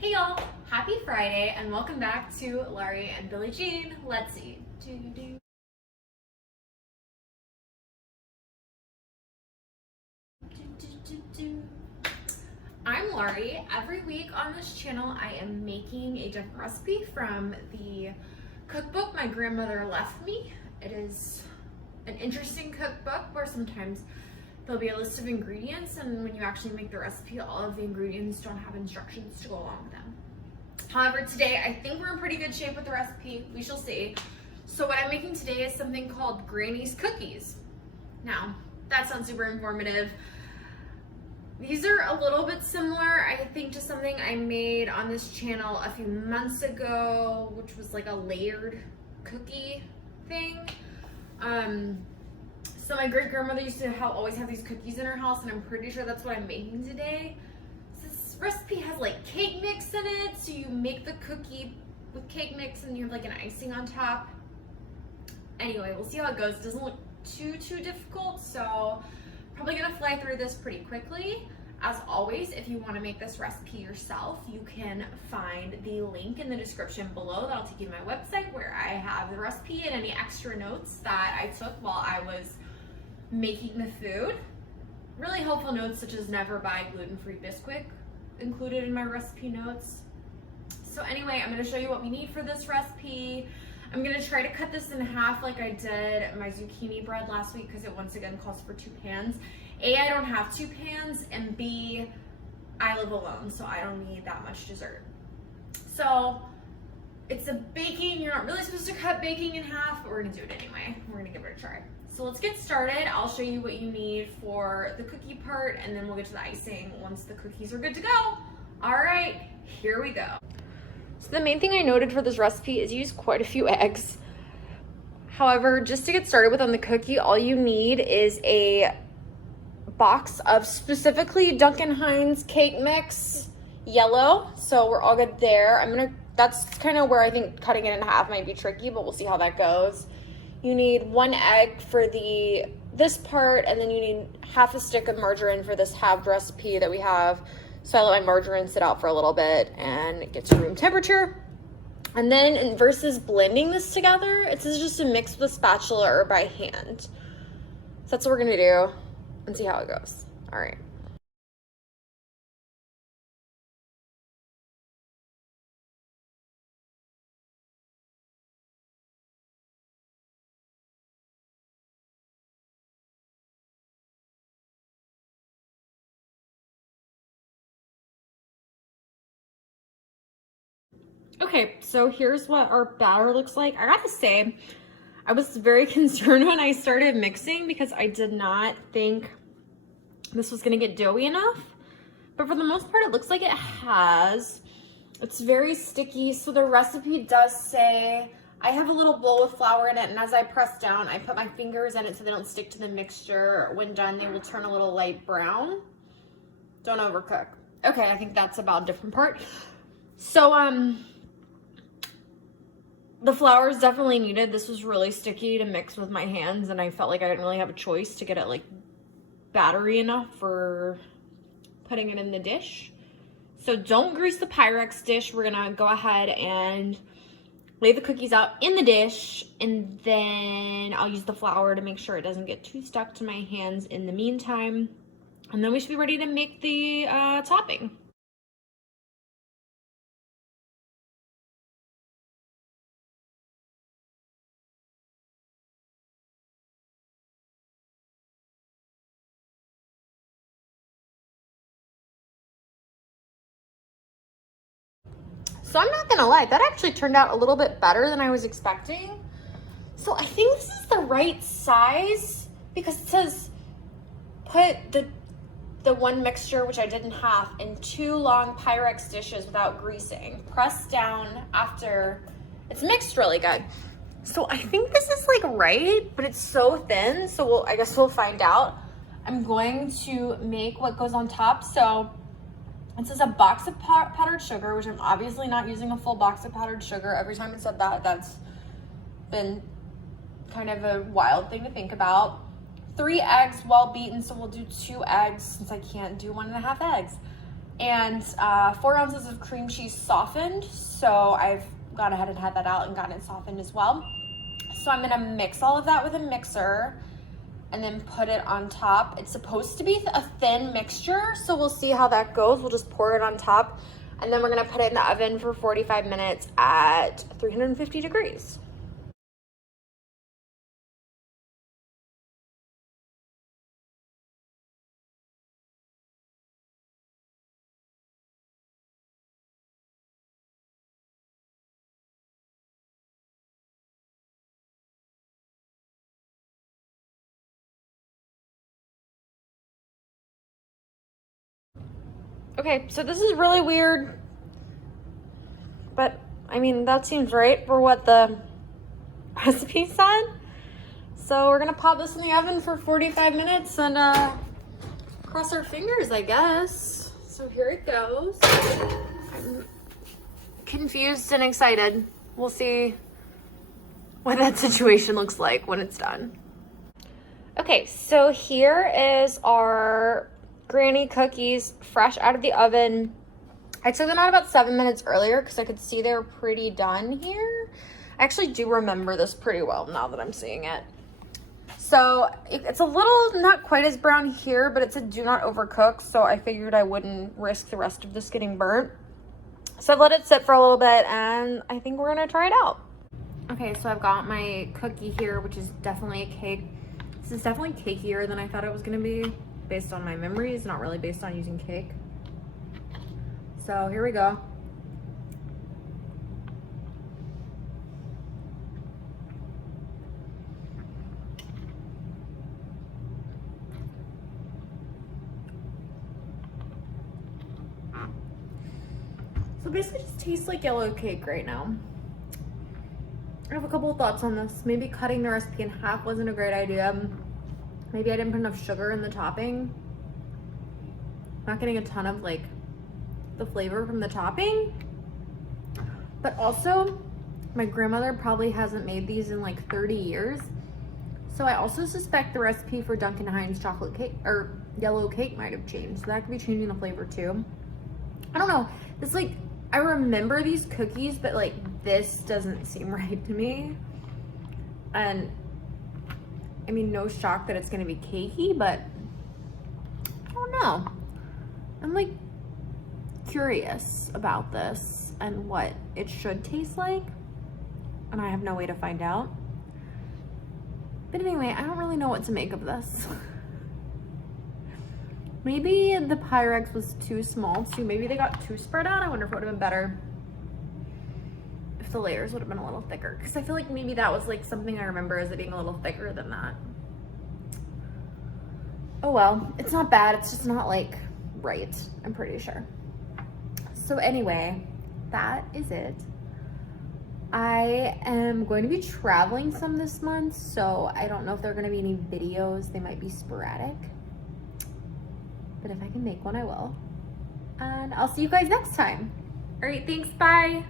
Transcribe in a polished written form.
Hey y'all, happy Friday and welcome back to Laurie and Billie Jean. Let's eat. I'm Laurie. Every week on this channel I am making a different recipe from the cookbook my grandmother left me. It is an interesting cookbook where sometimes there'll be a list of ingredients, and when you actually make the recipe, all of the ingredients don't have instructions to go along with them. However, today I think we're in pretty good shape with the recipe. We shall see. So what I'm making today is something called Granny's cookies. Now, that sounds super informative. These are a little bit similar, I think, to something I made on this channel a few months ago, which was like a layered cookie thing. So my great grandmother used to always have these cookies in her house, and I'm pretty sure that's what I'm making today. So this recipe has like cake mix in it, so you make the cookie with cake mix and you have like an icing on top. Anyway, we'll see how it goes. It doesn't look too difficult, so probably gonna fly through this pretty quickly. As always, if you want to make this recipe yourself, you can find the link in the description below. That'll take you to my website where I have the recipe and any extra notes that I took while I was making the food. Really helpful notes such as never buy gluten-free Bisquick included in my recipe notes. So anyway, I'm going to show you what we need for this recipe. I'm going to try to cut this in half like I did my zucchini bread last week because it once again calls for 2 pans. A, I don't have 2 pans, and B, I live alone, so I don't need that much dessert. So it's a baking, you're not really supposed to cut baking in half, but we're gonna do it anyway. We're gonna give it a try. So let's get started. I'll show you what you need for the cookie part, and then we'll get to the icing once the cookies are good to go. All right, here we go. So the main thing I noted for this recipe is use quite a few eggs. However, just to get started with on the cookie, all you need is a box of specifically Duncan Hines cake mix yellow. So we're all good there. That's kind of where I think cutting it in half might be tricky, but we'll see how that goes. You need 1 egg for this part, and then you need half a stick of margarine for this halved recipe that we have. So I let my margarine sit out for a little bit and get to room temperature. And then versus blending this together, it's just a mix with a spatula or by hand. So that's what we're gonna do and see how it goes. All right. Okay, so here's what our batter looks like. I gotta say, I was very concerned when I started mixing because I did not think this was gonna get doughy enough. But for the most part, it looks like it has. It's very sticky, so the recipe does say, I have a little bowl with flour in it, and as I press down, I put my fingers in it so they don't stick to the mixture. When done, they will turn a little light brown. Don't overcook. Okay, I think that's about a different part. So, the flour is definitely needed. This was really sticky to mix with my hands, and I felt like I didn't really have a choice to get it like battery enough for putting it in the dish. So don't grease the Pyrex dish. We're gonna go ahead and lay the cookies out in the dish, and then I'll use the flour to make sure it doesn't get too stuck to my hands in the meantime. And then we should be ready to make the topping. So I'm not gonna lie, that actually turned out a little bit better than I was expecting. So I think this is the right size because it says put the one mixture, which I did in half, in 2 long Pyrex dishes without greasing. Press down after it's mixed really good. So I think this is like right, but it's so thin. So I guess we'll find out. I'm going to make what goes on top. So this is a box of powdered sugar, which I'm obviously not using a full box of powdered sugar. Every time it said that, that's been kind of a wild thing to think about. 3 eggs well beaten, so we'll do 2 eggs since I can't do 1.5 eggs. and 4 ounces of cream cheese softened. So I've gone ahead and had that out and gotten it softened as well. So I'm gonna mix all of that with a mixer and then put it on top. It's supposed to be a thin mixture, so we'll see how that goes. We'll just pour it on top, and then we're gonna put it in the oven for 45 minutes at 350 degrees. Okay, so this is really weird, but I mean, that seems right for what the recipe said. So we're gonna pop this in the oven for 45 minutes and cross our fingers, I guess. So here it goes. I'm confused and excited. We'll see what that situation looks like when it's done. Okay, so here is our granny cookies fresh out of the oven. I took them out about 7 minutes earlier because I could see they were pretty done here. I actually do remember this pretty well now that I'm seeing it. So it's a little not quite as brown here, but it's a do not overcook, so I figured I wouldn't risk the rest of this getting burnt. So I've let it sit for a little bit, and I think we're gonna try it out. Okay, so I've got my cookie here, which is definitely a cake. This is definitely cakier than I thought it was gonna be, based on my memories, not really based on using cake. So here we go. So basically just tastes like yellow cake right now. I have a couple of thoughts on this. Maybe cutting the recipe in half wasn't a great idea. Maybe I didn't put enough sugar in the topping. Not getting a ton of like the flavor from the topping. But also, my grandmother probably hasn't made these in like 30 years. So I also suspect the recipe for Duncan Hines chocolate cake or yellow cake might have changed. So that could be changing the flavor too. I don't know. It's like, I remember these cookies, but like this doesn't seem right to me. And I mean, no shock that it's gonna be cakey, but I don't know. I'm like curious about this and what it should taste like, and I have no way to find out. But anyway, I don't really know what to make of this. Maybe the Pyrex was too small too. Maybe they got too spread out. I wonder if it would have been better if the layers would have been a little thicker, because I feel like maybe that was like something I remember as it being a little thicker than that. Oh well, it's not bad. It's just not like right, I'm pretty sure. So anyway, that is it. I am going to be traveling some this month, so I don't know if there are going to be any videos. They might be sporadic, but if I can make one, I will. And I'll see you guys next time. All right, thanks, bye.